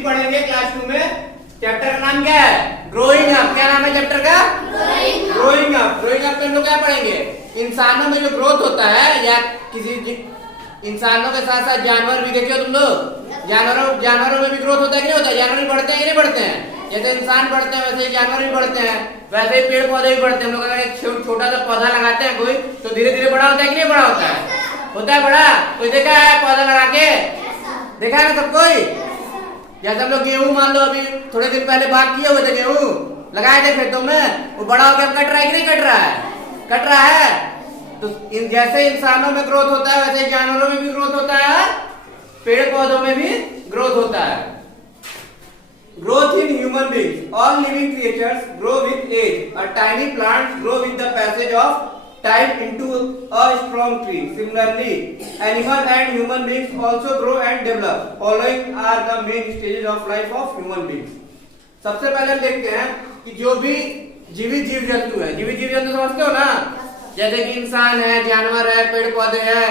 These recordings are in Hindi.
हिंदी पढ़ेंगे क्लास 2 में। चैप्टर का नाम क्या है? Growing up. क्या नाम है चैप्टर का? Growing up. ग्रोइंग अप में हम लोग क्या पढ़ेंगे? इंसानों में जो ग्रोथ होता है या किसी इंसानों के साथ साथ जानवर भी देखे हो तुम लोग। जानवरों में भी ग्रोथ होता है कि नहीं होता है? जानवर भी बढ़ते हैं कि नहीं बढ़ते हैं? जैसे इंसान बढ़ते हैं वैसे ही जानवर भी बढ़ते हैं, वैसे ही पेड़ पौधे भी बढ़ते हैं। हम लोग अगर एक छोटा सा पौधा लगाते हैं कोई तो धीरे धीरे बड़ा होता है कि नहीं बड़ा होता है? होता है बड़ा। कोई देखा है पौधा लगा के? देखा है ना सब कोई? जैसे हम लोग गेहूं मान लो अभी थोड़े दिन पहले बात किए हुए थे, गेहूं लगाए थे खेतों में, वो बड़ा होकर कट रहा है कि नहीं कट रहा है? कट रहा है। तो जैसे इंसानों में ग्रोथ होता है वैसे जानवरों में भी ग्रोथ होता है, पेड़ पौधों में भी ग्रोथ होता है। Growth in human beings, all living creatures grow with age, a tiny plant grow with the passage of time into a strong tree. Similarly, animal and human beings also grow and develop. Following are the main stages of life of human beings. सबसे पहले हम देखते हैं कि जो भी जीवित जीव जंतु है, जीवित जीव जंतु समझते हो ना? जैसे कि इंसान है, जानवर है, पेड़ पौधे है,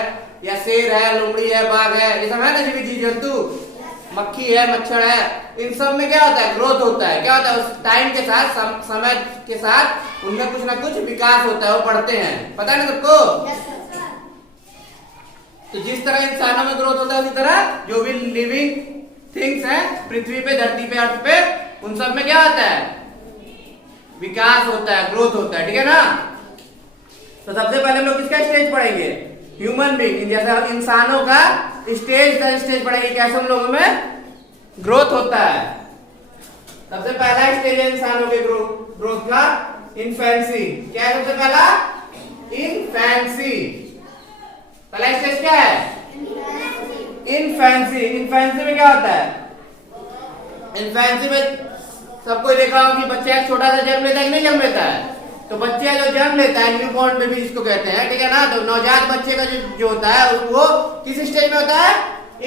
या शेर है, लोमड़ी है, बाघ है, ये सब है ना जीवित जीव जंतु। मक्खी है, मच्छर है, इन सब में क्या होता है? ग्रोथ होता है। क्या होता है? उस टाइम के साथ, समय के साथ उनमें कुछ ना कुछ विकास होता है, वो बढ़ते हैं। पता है ना सबको? तो जिस तरह इंसानों में ग्रोथ होता है उसी तरह जो भी लिविंग थिंग्स हैं पृथ्वी पे, धरती पे, अर्थ पे, उन सब में क्या होता है? विकास होता है, ग्रोथ होता है। ठीक है ना? तो सबसे पहले हम लोग किसका स्टेज पढ़ेंगे? Human being. जैसे हम इंसानों का स्टेज बाय स्टेज पढ़ेंगे कैसे हम लोगों में ग्रोथ होता है। सबसे पहला स्टेज है इंसानों के ग्रोथ का इन्फेंसी। क्या है सबसे पहला? इन्फेंसी। पहला स्टेज क्या है? इन्फेंसी। इन्फेंसी में क्या होता है? इन्फेंसी में सबको देखा होगा कि बच्चा एक छोटा सा जन्म लेता है कि नहीं जन्म लेता है? तो बच्चा जो जन्म लेता है, न्यू बॉर्न बेबी जिसको कहते हैं, ठीक है ना? तो नवजात बच्चे का जो होता है वो किस स्टेज में होता है?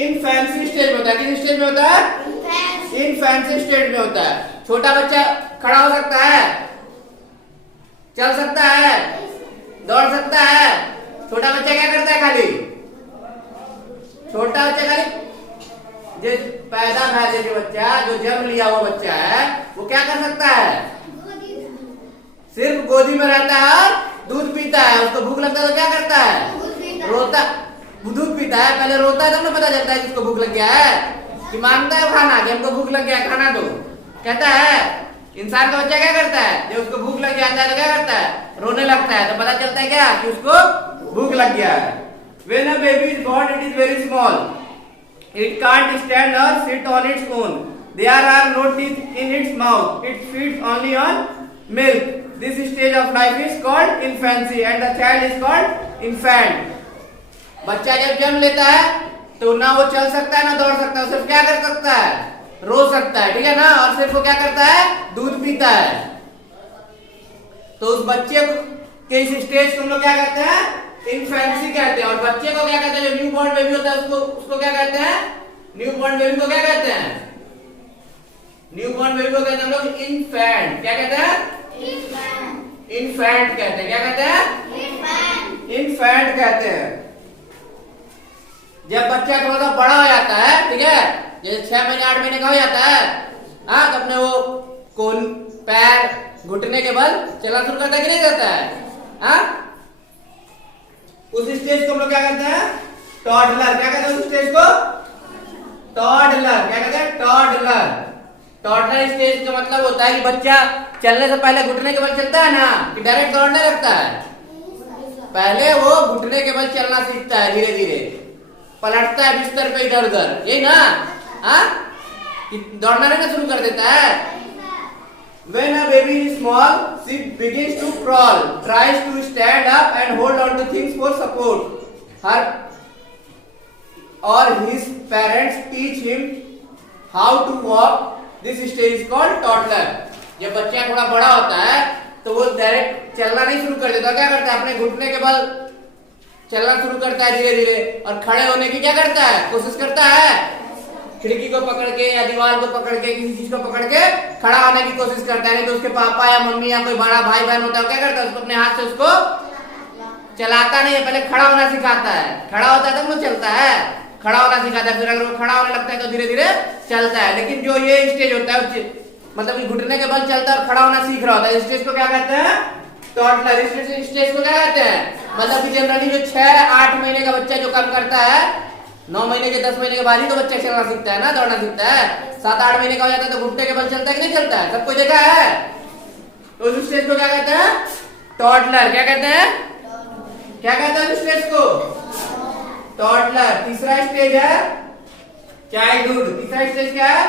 इन्फेंसी स्टेज में होता है। किस स्टेज में होता है? इन्फेंसी स्टेज में होता है। छोटा बच्चा खड़ा हो सकता है, चल सकता है, दौड़ सकता है। छोटा बच्चा क्या करता है? खाली छोटा बच्चा खाली जो पैदा भैले जो बच्चा जो जन्म लिया हुआ बच्चा है वो क्या कर सकता है? सिर्फ गोदी में रहता है और दूध पीता है। उसको भूख लगता है तो क्या करता है? रोता। दूध पीता है, पहले रोता है तब ना पता चलता है कि उसको भूख लग गया है, कि मांगता है खाना, कि हमको भूख लग गया है खाना दो, कहता है। इंसान का बच्चा क्या करता है? जब उसको भूख लग जाता है तो क्या करता है? रोने लगता है। तो पता चलता है क्या कि उसको भूख लग गया है। When a baby is born, it is very small. It can't stand or sit on its own. There are no teeth in its mouth. It feeds only on milk. This stage of life is called infancy and the child is called infant. बच्चा जब जन्म लेता है तो ना वो चल सकता है ना दौड़ सकता है, सिर्फ क्या कर सकता है? रो सकता है। ठीक है ना? और सिर्फ वो क्या करता है? दूध पीता है। तो उस बच्चे के इस स्टेज को हम लोग क्या कहते हैं? इन्फेंसी कहते हैं। और बच्चे को क्या कहते हैं? जो न्यू बॉर्न बेबी होता है उसको क्या कहते हैं? न्यू बॉर्न बेबी को क्या कहते हैं? न्यू बॉर्न बेबी को कहते हैं हम लोग इन्फेंट। क्या कहते हैं? इन्फेंट कहते हैं। क्या कहते हैं? इन्फेंट कहते हैं। जब बच्चा थोड़ा सा बड़ा हो जाता है, ठीक है, जैसे 6 महीने 8 महीने का हो जाता है, हाँ, तो अपने वो कोन पैर घुटने के बल चलना शुरू करता है कि नहीं करता है? हाँ, उस स्टेज को हम लोग क्या कहते हैं? टॉडलर। क्या कहते हैं उस स्टेज को? टॉडलर। क्या कहते हैं? टॉडलर। टॉडलर स्टेज का मतलब होता है कि बच्चा चलने से पहले घुटने के बल चलता है ना, कि डायरेक्ट दौड़ने लगता है? पहले वो घुटने के बल चलना सीखता है, धीरे धीरे पलटता है बिस्तर पे इधर उधर, यही ना? हाँ, दौड़ना नहीं शुरू कर देता है। When a baby is small, she begins to crawl, tries to stand up and hold on to things for support. Her or his parents teach him how to walk. This stage is called toddler. जब बच्चा थोड़ा बड़ा होता है तो वो डायरेक्ट चलना नहीं शुरू कर देता, क्या करता है? अपने घुटने के बल चलना शुरू करता है धीरे धीरे, और खड़े होने की क्या करता है? कोशिश करता है। खिड़की को पकड़ के या दीवार को पकड़ के किसी चीज को पकड़ के खड़ा होने की कोशिश करता है। नहीं तो उसके पापा या मम्मी या कोई बड़ा भाई बहन होता है क्या करता है? उसको अपने हाथ से उसको चलाता नहीं है, पहले खड़ा होना सिखाता है। खड़ा होता है तब वो चलता है। खड़ा होना सिखाता है, फिर अगर वो खड़ा होने लगता है तो धीरे धीरे चलता है। लेकिन जो ये स्टेज होता है मतलब कि घुटने के बल चलता है और खड़ा होना सीख रहा होता है, इस स्टेज को क्या कहते हैं? टॉडलर। इस स्टेज को क्या कहते हैं? मतलब कि जनरली जो 6-8 महीने का बच्चा जो काम करता है, 9 महीने के 10 महीने के बाद ही तो बच्चा चलना सीखता है ना, दौड़ना सीखता है। 7-8 महीने का हो जाता है तो घुटने के बल चलता है कि नहीं चलता है? सबको देखा है। तो उस स्टेज को क्या कहते हैं? टॉडलर। क्या कहते हैं? क्या कहते हैं उस स्टेज को? टॉडलर। तीसरा स्टेज है चाइल्डहुड। तीसरा स्टेज क्या है?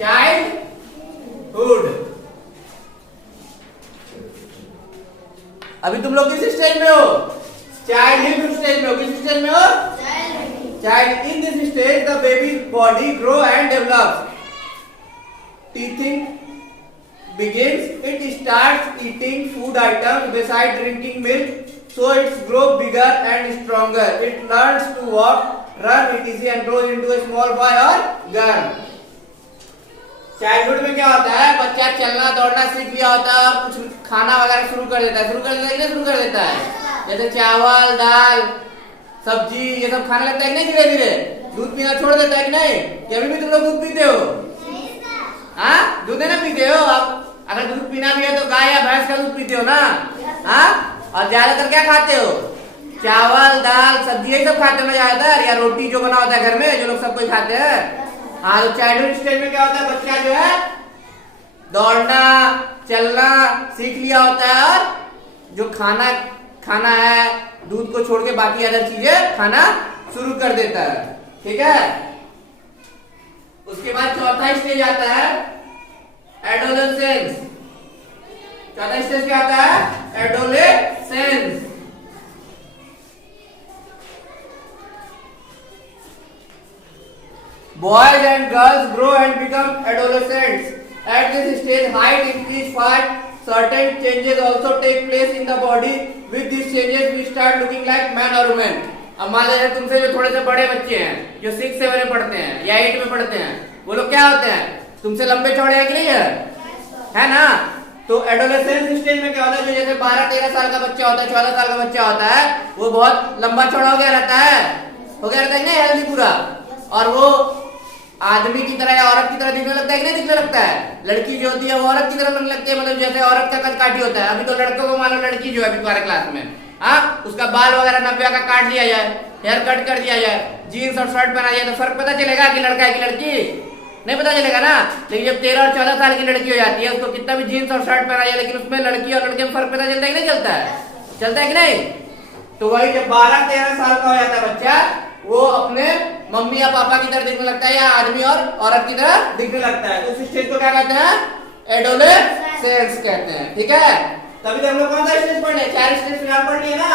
चाइल्डहुड। अभी तुम लोग किस स्टेज में हो? चाइल्डहुड स्टेज में हो। किस स्टेज में हो? Child. In this stage the baby body grow and develops. Teething begins. It starts eating food itemes besides drinking milk, so it grows bigger and stronger. It learns to walk, run, etc. and grows into a small boy or girl. Childhood में क्या होता है? बच्चा चलना दौड़ना सीख लिया होता है और कुछ खाना वगैरह शुरू कर देता है। शुरू कर देता है कि नहीं शुरू कर देता है? जैसे चावल, दाल, सब्जी ये सब खाने लगता है कि नहीं धीरे धीरे? दूध पीना छोड़ देता है कि नहीं? कि अभी भी तुम लोग दूध पीते हो? हाँ, दूध ना पीते हो आप? अगर दूध पीना भी है तो गाय या भैंस का दूध पीते हो ना? हाँ, और ज्यादातर क्या खाते हो? चावल, दाल, सब्जी यही सब खाते हो ना ज्यादातर, या रोटी जो बना होता है घर में जो लोग सब कोई खाते हैं। हाँ, तो चाइल्डहुड स्टेज में क्या होता है? बच्चा जो है दौड़ना चलना सीख लिया होता है और जो खाना है दूध को छोड़ के बाकी अदर चीजें खाना शुरू कर देता है। ठीक है। उसके बाद चौथा स्टेज आता है एडोलेसेंस। चौथा स्टेज क्या आता है? Adolescence. Boys and girls grow and become adolescents. At this stage, height increase fast. Certain changes also take place in the body. With these changes, we start looking like man or woman. अब मान लीजिए तुमसे जो थोड़े से बड़े बच्चे हैं, जो 6-7 में पढ़ते हैं या 8 में पढ़ते हैं, वो लोग क्या होते हैं? तुमसे लंबे चौड़े हैं कि नहीं है ना? तो एडोलेसेंस स्टेज में क्या होता है? जो जैसे 12-13 साल का बच्चा होता है, 14 साल का बच्चा होता है, वो बहुत लंबा चौड़ा हो गया रहता है नहीं, हेल्दी पूरा, और वो आदमी की तरह या औरत की तरह दिखने लगता है कि नहीं दिखने लगता है? लड़की जो होती है वो औरत की तरह लगने लगती है, मतलब जैसे औरत का कद काटी होता है। अभी तो लड़कों को मान लो लड़की जो है अभी तुम्हारे क्लास में, हाँ, उसका बाल वगैरह 90 का काट लिया जाए, हेयर कट कर दिया जाए, जीन्स और शर्ट पहना जाए, तो फर्क पता चलेगा कि लड़का है कि लड़की? नहीं पता चलेगा ना। लेकिन जब 13 और 14 साल की लड़की हो जाती है, उसको कितना भी जीन्स और शर्ट पहना जाए, लेकिन उसमें लड़की और लड़के में फर्क पता चलता है कि नहीं चलता है? चलता है कि नहीं? तो वही जब 12-13 साल का हो जाता है बच्चा, वो अपने मम्मी या पापा की तरह दिखने लगता है या आदमी और औरत की तरह दिखने लगता है। तो उस स्टेज को क्या कहते हैं? एडोलेसेंस कहते हैं। ठीक है। तभी तो हम लोग कौन सा स्टेज पढ़ रहे हैं? 4 स्टेज फिलहाल पढ़ लिए ना।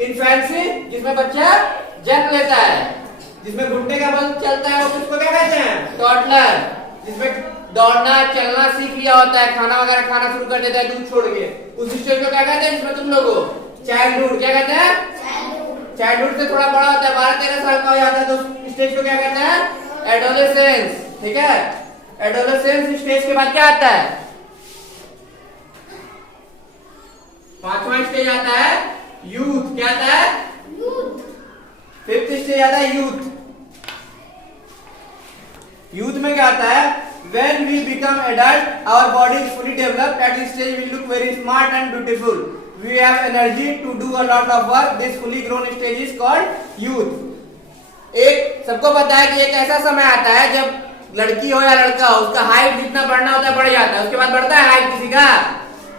इन्फेंसी, जिसमें बच्चा जन्म लेता है, जिसमें घुटने का बल चलता है, वो किसको क्या कहते हैं? टॉडलर। जिसमें दौड़ना चलना सीख लिया होता है, खाना वगैरह खाना शुरू कर देता है दूध छोड़ के, उस स्टेज को क्या कहते हैं? जिसमें तुम लोग चाइल्डहुड। क्या कहते हैं? चाइल्डहुड से थोड़ा बड़ा होता है, 12-13 साल का हो जाता है, तो उस स्टेज को क्या कहते हैं? एडोलेसेंस। ठीक है। एडोलेसेंस स्टेज के बाद क्या आता है? 5वां स्टेज आता है यूथ। क्या आता है? यूथ। 5th स्टेज आता है यूथ। यूथ में क्या आता है? When we become adult, our body is fully developed. At this stage, we look very smart and beautiful. We have energy to do a lot of work. This fully grown stage is called youth. एक सबको पता है कि एक ऐसा समय आता है जब लड़की हो या लड़का हो, उसका हाइट जितना बढ़ना होता है बढ़ जाता है। उसके बाद बढ़ता है हाइट किसी का,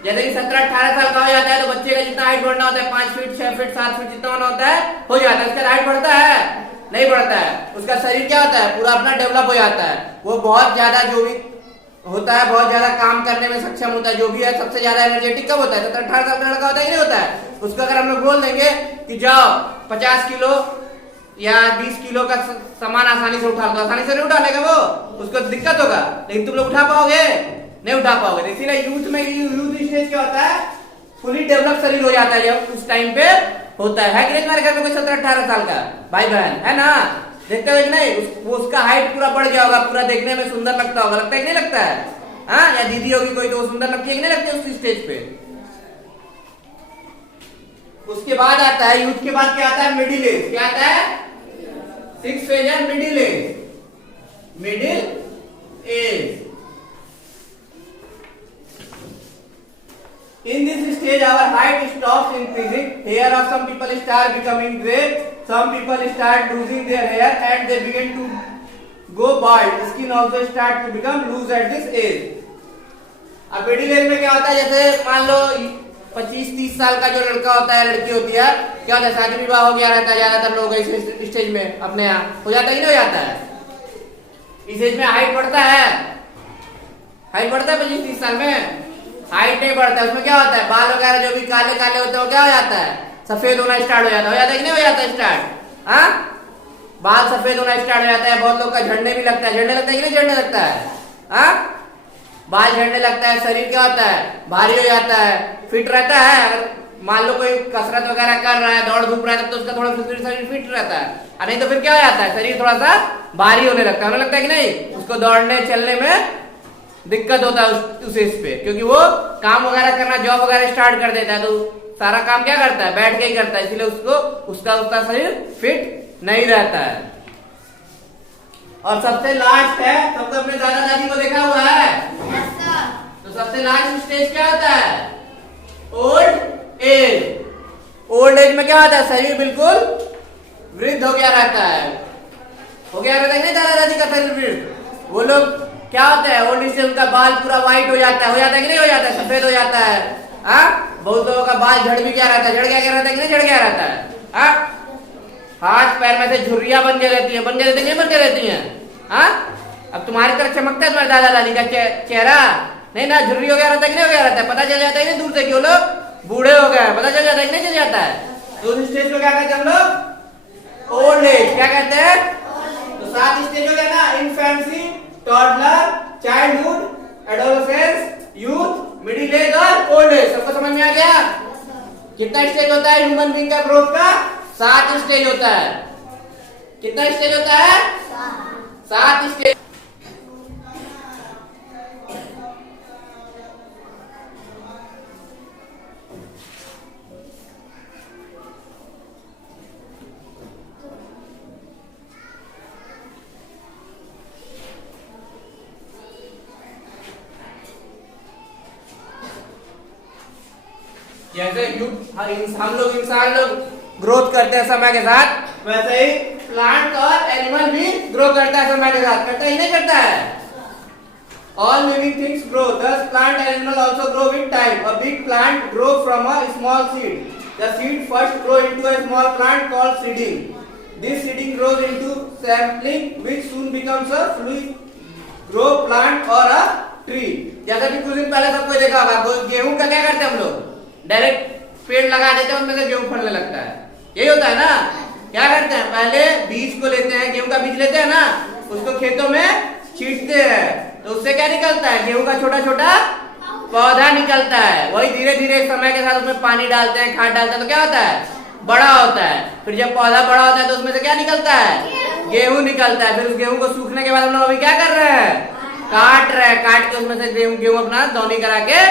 जैसे कि 17-18 साल का हो जाता है तो बच्चे का जितना हाइट बढ़ना होता है 5 फीट 6 फीट 7 फीट जितना होना होता है हो जाता है। उसका हाइट बढ़ता है? नहीं बढ़ता है। उसका शरीर क्या होता है? पूरा अपना डेवलप हो जाता है। वो बहुत ज्यादा जो भी होता है, बहुत ज्यादा काम करने में सक्षम होता है। जो भी है सबसे ज्यादा एनर्जेटिक कब होता है? 17-18 साल का लड़का होता है कि नहीं होता है? उसको अगर हम लोग बोल देंगे कि जाओ 50 किलो या 20 किलो का सामान आसानी से उठा, तो आसानी से नहीं उठा लेगा वो, उसको दिक्कत होगा। लेकिन तुम लोग उठा पाओगे? नहीं उठा पाओगे। इसीलिए यूथ में, यूथ स्टेज क्या होता है? फुली डेवलप शरीर हो जाता है जब उस टाइम पे होता है कि नहीं? तुम्हारे घर में कोई 17-18 साल का भाई बहन है ना, देखते हो कि नहीं? उसका हाइट पूरा बढ़ गया होगा, पूरा देखने में सुंदर लगता होगा, लगता है कि नहीं लगता है? हाँ, या दीदी होगी कोई तो सुंदर लगती है कि नहीं लगती उस स्टेज पे? उसके बाद आता है, यूथ के बाद क्या आता है? Middle age. क्या आता है? सिक्स फेज है middle age, middle age. In this stage, our height stops increasing. Hair of some people start becoming gray. Some people start losing their hair and they begin to go bald. Skin also start to become loose at this age. अब मिडिल एज में क्या होता है, जैसे मान लो 25-30 साल का जो लड़का होता है, लड़की होती है, क्या होता है, शादी विवाह हो गया रहता है ज्यादातर लोग इस स्टेज में अपने यहाँ हो जाता है कि नहीं हो जाता है। इस एज में हाइट बढ़ता है, हाइट बढ़ता है 25-30 साल में, हाइट नहीं बढ़ता है। उसमें क्या होता है, बाल वगैरह जो भी काले काले होते हैं वो क्या हो जाता है, सफेद होना स्टार्ट हो जाता है कि नहीं हो जाता है स्टार्ट। हाँ, बाल सफेद होना स्टार्ट हो जाता है। बहुत लोग का झड़ने भी लगता है, झड़ने लगता है कि नहीं झड़ने लगता है। हाँ, बाल झड़ने लगता है, शरीर क्या होता है, भारी हो जाता है, फिट रहता है। अगर मान लो कोई कसरत वगैरह कर रहा है, दौड़ धूप रहा है, तो उसका थोड़ा शरीर फिट रहता है। और नहीं तो फिर क्या हो जाता है, शरीर थोड़ा सा भारी होने लगता है, होने लगता है कि नहीं। उसको दौड़ने चलने में दिक्कत होता है उस एज पे, क्योंकि वो काम वगैरह करना, जॉब वगैरह स्टार्ट कर देता है, तो सारा काम क्या करता है, बैठ के ही करता है, इसलिए उसको उसका शरीर फिट नहीं रहता है। और सबसे लास्ट है, सबको अपने दादा दादी को देखा हुआ है, तो सबसे लास्ट स्टेज क्या होता है, ओल्ड एज। ओल्ड एज में क्या होता है, शरीर बिल्कुल वृद्ध हो गया रहता है, हो गया रहता है नहीं दादा दादी का शरीर वृद्ध। वो लोग क्या होता है, ओल्ड एज से उनका बाल पूरा व्हाइट हो जाता है कि नहीं हो जाता है, सफेद हो जाता है। हाँ, बहुत लोगों का बाल झड़ भी क्या रहता है, झड़ गया रहता है कि नहीं झड़ गया रहता है। हाँ, हाथ पैर में से झुर्रियां बन के रहती है, बन के रहती नहीं बन के रहती हैं। हाँ, अब तुम्हारी तरह चमकता है तुम्हारे दादा दादी का चेहरा नहीं ना, झुर्री हो गया रहता है कि नहीं हो गया रहता है, पता चल जाता है कि दूर से कि वो लोग बूढ़े हो गए, पता चल जाता है कि नहीं चल जाता है। तो उस स्टेज को क्या कहते हैं हम लोग, ओल्ड एज। क्या कहते हैं, तो 7 स्टेज हो गया ना, infancy, toddler, childhood, adolescence, youth, middle age और ओल्ड एज। सबको समझ में आ गया। कितना स्टेज होता है ह्यूमन बीइंग का ग्रोथ का, 7 स्टेज होता है। कितना स्टेज होता है, 7 स्टेज। जैसे हम लोग इंसान लोग ग्रोथ करते हैं समय के साथ, वैसे ही प्लांट और एनिमल भी ग्रो करता है समय के साथ, करता ही नहीं करता है। All living things grow, thus plant and animal also grow with time. A big plant grows from a small seed. The seed first grow into a small plant called seedling. This seedling grows into sapling, which soon becomes a fully grown plant or a tree. जैसा कि कुछ दिन पहले सबको देखा होगा, गेहूं का क्या करते हैं हम लोग, डायरेक्ट पेड़ लगा देते हैं, उनमें से गेहूं फलने लगता है। यही होता है ना। क्या करते हैं, पहले बीज को लेते हैं, गेहूं का बीज लेते हैं ना, उसको खेतों में छींटते हैं, तो उससे क्या निकलता है, गेहूं का छोटा छोटा पौधा निकलता है। वही धीरे धीरे समय के साथ उसमें पानी डालते हैं, खाद डालते हैं, तो क्या होता है, बड़ा होता है। फिर जब पौधा बड़ा होता है तो उसमें से क्या निकलता है, गेहूं निकलता है। फिर उस गेहूं को सूखने के बाद हम लोग अभी क्या कर रहे हैं, काट रहे हैं, काट के उसमें से गेहूं अपना दौनी करा के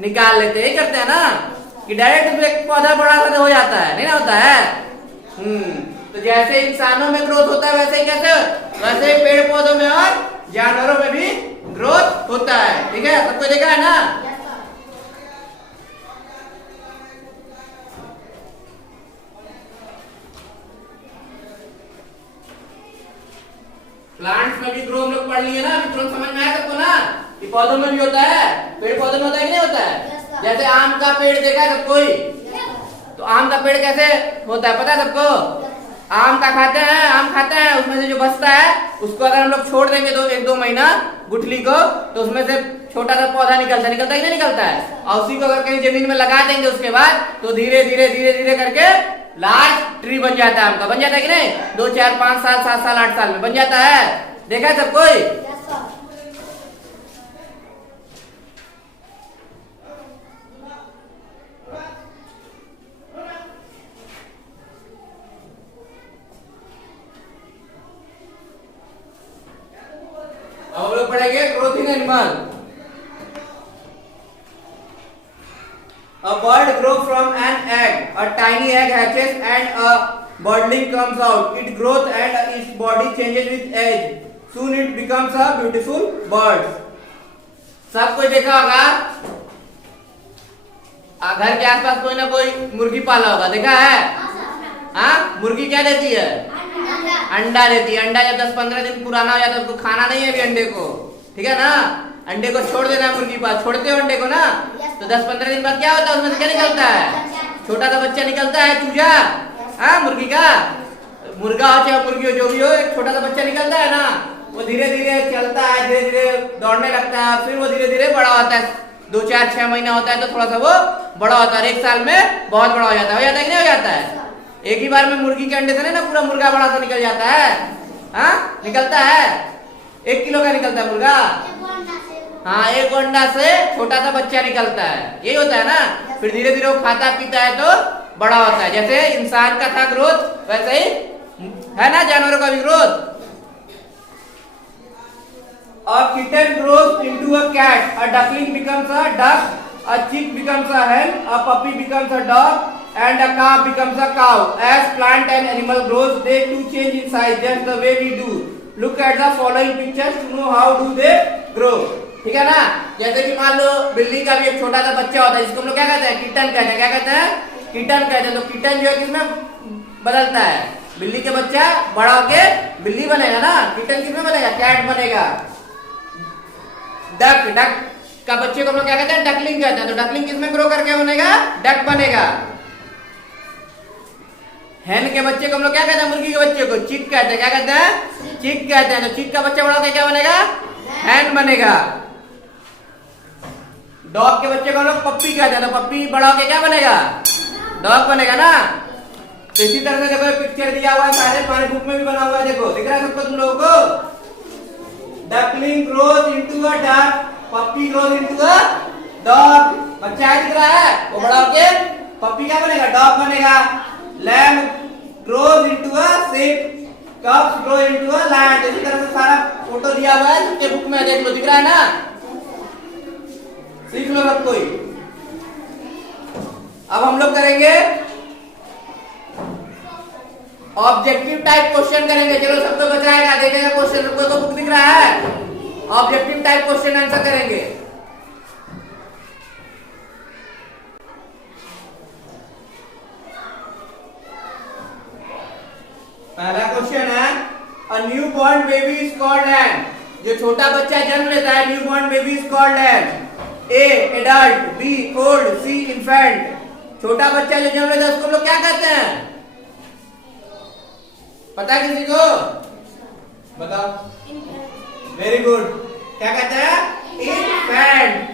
निकाल लेते हैं। यही करते हैं ना, कि डायरेक्ट एक पौधा बड़ा सा हो जाता है, नहीं ना होता है। तो जैसे इंसानों में ग्रोथ होता है, वैसे ही कैसे, वैसे ही पेड़ पौधों में और जानवरों में भी ग्रोथ होता है। ठीक है, सबको देखा है ना। प्लांट्स में भी ग्रो हम लोग पढ़ लिए ना, अभी तुरंत समझ में आया सबको ना, कि पौधों में भी होता है, पेड़ पौधों में होता है कि नहीं होता है। जैसे आम का पेड़ देखा है सब कोई, तो आम का पेड़ कैसे होता है पता है सबको। आम का खाते हैं, आम खाते हैं, उसमें से जो बचता है उसको अगर हम लोग छोड़ देंगे तो 1-2 महीना गुठली को, तो उसमें से छोटा सा पौधा निकलता है कि नहीं निकलता है। और उसी को अगर कहीं जमीन में लगा देंगे उसके बाद, तो धीरे धीरे धीरे धीरे करके लार्ज ट्री बन जाता है, आम का बन जाता है कि नहीं। 2, 4, 5 साल, 7 साल, 8 साल में बन जाता है। देखा है सब कोई। अब हम लोग पढ़ेंगे growth in animal. A bird grows from an egg. A tiny egg hatches and a balding comes out. It grows and its body changes with age. Soon it becomes a beautiful bird. सब कोई देखा होगा, घर के आसपास कोई ना कोई मुर्गी पाला होगा, देखा है? हाँ, मुर्गी क्या देती है? अंडा देती है। अंडा जब 10-15 दिन पुराना हो जाता है उसको खाना नहीं है अभी अंडे को, ठीक है ना? अंडे को छोड़ देना है मुर्गी पास, छोड़ते हो अंडे को ना, तो 10-15 दिन बाद क्या होता है, उसमें से क्या निकलता है? छोटा सा बच्चा निकलता है, चूजा, हाँ, मुर्गी का, मुर्गा हो चाहे मुर्गी हो, जो भी हो, एक छोटा सा बच्चा निकलता है ना, वो धीरे धीरे चलता है, धीरे धीरे दौड़ने लगता है, फिर वो धीरे धीरे बड़ा होता है। 2-4-6 महीना होता है तो थोड़ा सा वो बड़ा होता है, 1 साल में बहुत बड़ा हो जाता है कि नहीं हो जाता है? एक ही बार में मुर्गी के अंडे से नहीं ना पूरा मुर्गा बड़ा सा निकल जाता है, हाँ, निकलता है। 1 किलो का निकलता है मुर्गा, हाँ, एक अंडा से छोटा सा बच्चा निकलता है, यही होता है ना। फिर धीरे धीरे वो खाता पीता है तो बड़ा होता है। जैसे इंसान का था ग्रोथ, वैसे ही है ना जानवरों का भी growth. A kitten grows into a cat, a duckling becomes a duck, a chick becomes a hen, a puppy becomes a dog, and a calf becomes a cow. As plant and animal grows, they too change in size, just the way we do. Look at the following pictures to know how do they grow. ठीक है ना? जैसे कि मान लो बिल्ली का भी एक छोटा सा बच्चा होता है, जिसको हम लोग क्या कहते हैं? किटन कहते हैं। क्या कहते हैं? किटन कहते हैं। तो किटन जो है किसमें बदलता है? बिल्ली के बच्चा बड़ा होके बिल्ली बनेगा ना, किटन किसमें बनेगा? कैट बनेगा। डक, डक का बच्चे को हम लोग क्या कहते हैं? डकलिंग कहते हैं। तो डकलिंग किसमें ग्रो करके बनेगा? डक बनेगा। हैन के बच्चे को हम लोग क्या कहते हैं? मुर्गी के बच्चे को चिक कहते हैं। क्या कहते हैं? चिक कहते हैं। तो चिक का बच्चा बड़ा होकर क्या बनेगा? हैन बनेगा। डॉग के बच्चे को हम लोग पप्पी कहते हैं। तो पप्पी बड़ा होकर क्या बनेगा? डॉग बनेगा ना। तो इसी तरह से देखो पिक्चर दिया हुआ है, सारे तुम्हारे बुक में भी बना हुआ है, देखो दिख रहा है सबको तुम लोगों को? Duckling grows into a duck, puppy grows into a dog. बच्चा है दिख रहा है, वो बड़ा होके पप्पी क्या बनेगा? डॉग बनेगा। Lamb grows into a sheep, cubs grow into a lamb. इसी तरह से सारा फोटो दिया हुआ है सबके बुक में, देख लो, दिख रहा है ना? सीख लो सब कोई। अब हम लोग करेंगे ऑब्जेक्टिव टाइप क्वेश्चन करेंगे। चलो सबको बताएगा, देखेगा क्वेश्चन, कोई को बुक दिख रहा है? ऑब्जेक्टिव टाइप क्वेश्चन आंसर करेंगे। पहला क्वेश्चन है, a new born baby is called an. जो छोटा बच्चा जन्म लेता है, new born baby is called an. A adult, B old, C infant. छोटा बच्चा जो जन्म लेता है उसको लोग क्या कहते हैं? पता है किसी को? बताओ। Very good. क्या कहते हैं? इन्फेंट।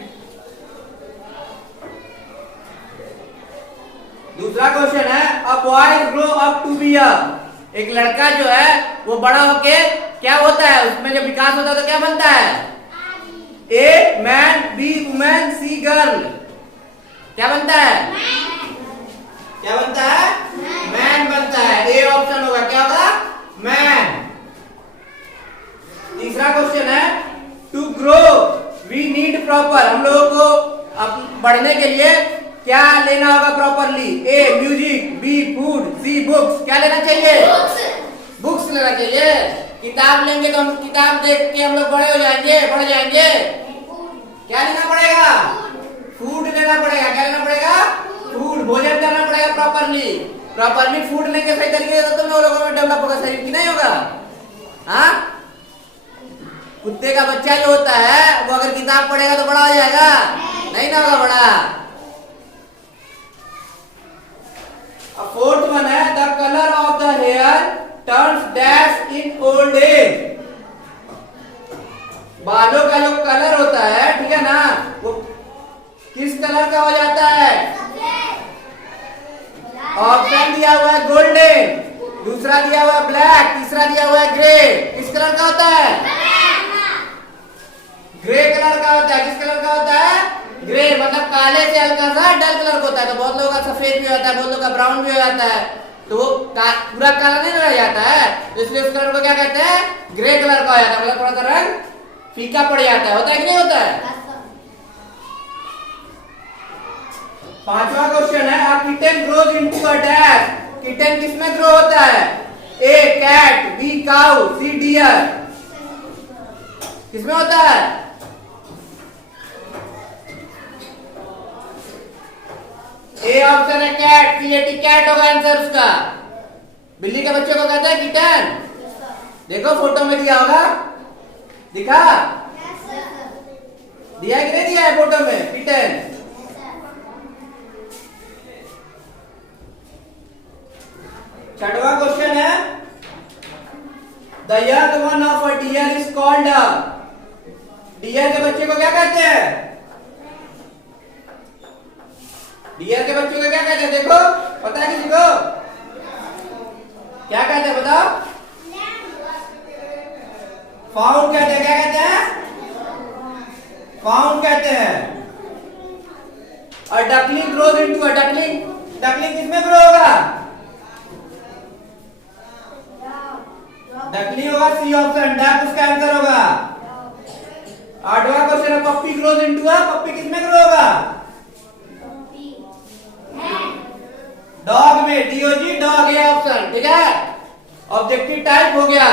दूसरा क्वेश्चन है, a boy grow up to be a. एक लड़का जो है वो बड़ा होके क्या होता है? उसमें जब विकास होता है तो क्या बनता है? A man, B women, C girl. क्या बनता है? क्या बनता है? मैन बनता है। ए ऑप्शन होगा, क्या होगा? मैन। तीसरा क्वेश्चन है, to grow we need proper. हम लोगों को बढ़ने के लिए क्या लेना होगा properly? A music, B food, C books. क्या लेना चाहिए? बुक्स लेना चाहिए। किताब लेंगे तो हम किताब देख के हम लोग बड़े हो जाएंगे, बढ़ जाएंगे। क्या लेना पड़ेगा? फूड लेना पड़ेगा। क्या लेना पड़ेगा? फूड, भोजन करना पड़ेगा प्रॉपरली। प्रॉपरली फूड लेंगे सही तरीके से तो तुम लोगों में डेवलप होगा शरीर, की नहीं होगा? हाँ, कुत्ते का बच्चा जो होता है वो अगर किताब पढ़ेगा तो बड़ा हो जाएगा? नहीं ना होगा बड़ा। फोर्थ वन है, the colour of the hair turns dash in old age. बालों का जो कलर होता है, ठीक है ना, वो किस कलर का हो जाता है? ऑप्शन दिया हुआ है गोल्डन, दूसरा दिया हुआ है ब्लैक, तीसरा दिया हुआ है ग्रे। किस कलर का होता है? ग्रे कलर का होता है। किस कलर का होता है? ग्रे, मतलब काले से हल्का सा डल कलर का होता है। तो बहुत लोगों का सफेद भी होता है, बहुत लोगों का ब्राउन भी हो जाता है, तो वो पूरा काला नहीं रह जाता है, तो इसलिए उस कलर को क्या कहते हैं? ग्रे कलर का हो जाता है, मतलब थोड़ा सा रंग फीका पड़ जाता है। होता है कि नहीं होता है? पांचवा क्वेश्चन है, अ kitten grows into a dash. Kitten किसमें ग्रो होता है? ए कैट, बी काउ, सी डियर। किसमें होता है? ए ऑप्शन है कैट, CAT कैट होगा आंसर उसका। बिल्ली के बच्चे को कहते हैं किटन। देखो फोटो में दिया होगा, दिखा दिया कि नहीं दिया है फोटो में किटन? छठवां क्वेश्चन है the young one of a deer is called a. Deer के बच्चे को क्या कहते हैं? डियर के बच्चे को क्या कहते हैं? देखो पता है किसी को? क्या कहते हैं बताओ? फाउंड कहते हैं। क्या कहते हैं? फाउंड कहते हैं। और डकलिंग ग्रोज इनटू अ डकलिंग। डकलिंग किसमें ग्रो होगा? डकलिंग होगा, सी ऑप्शन, डक उसका आंसर होगा। आठवां क्वेश्चन है पप्पी ग्रोज इनटू अ। पप्पी किसमें ग्रो होगा? डॉग में, DOG डॉग, ये ऑप्शन। ठीक है, ऑब्जेक्टिव टाइप हो गया।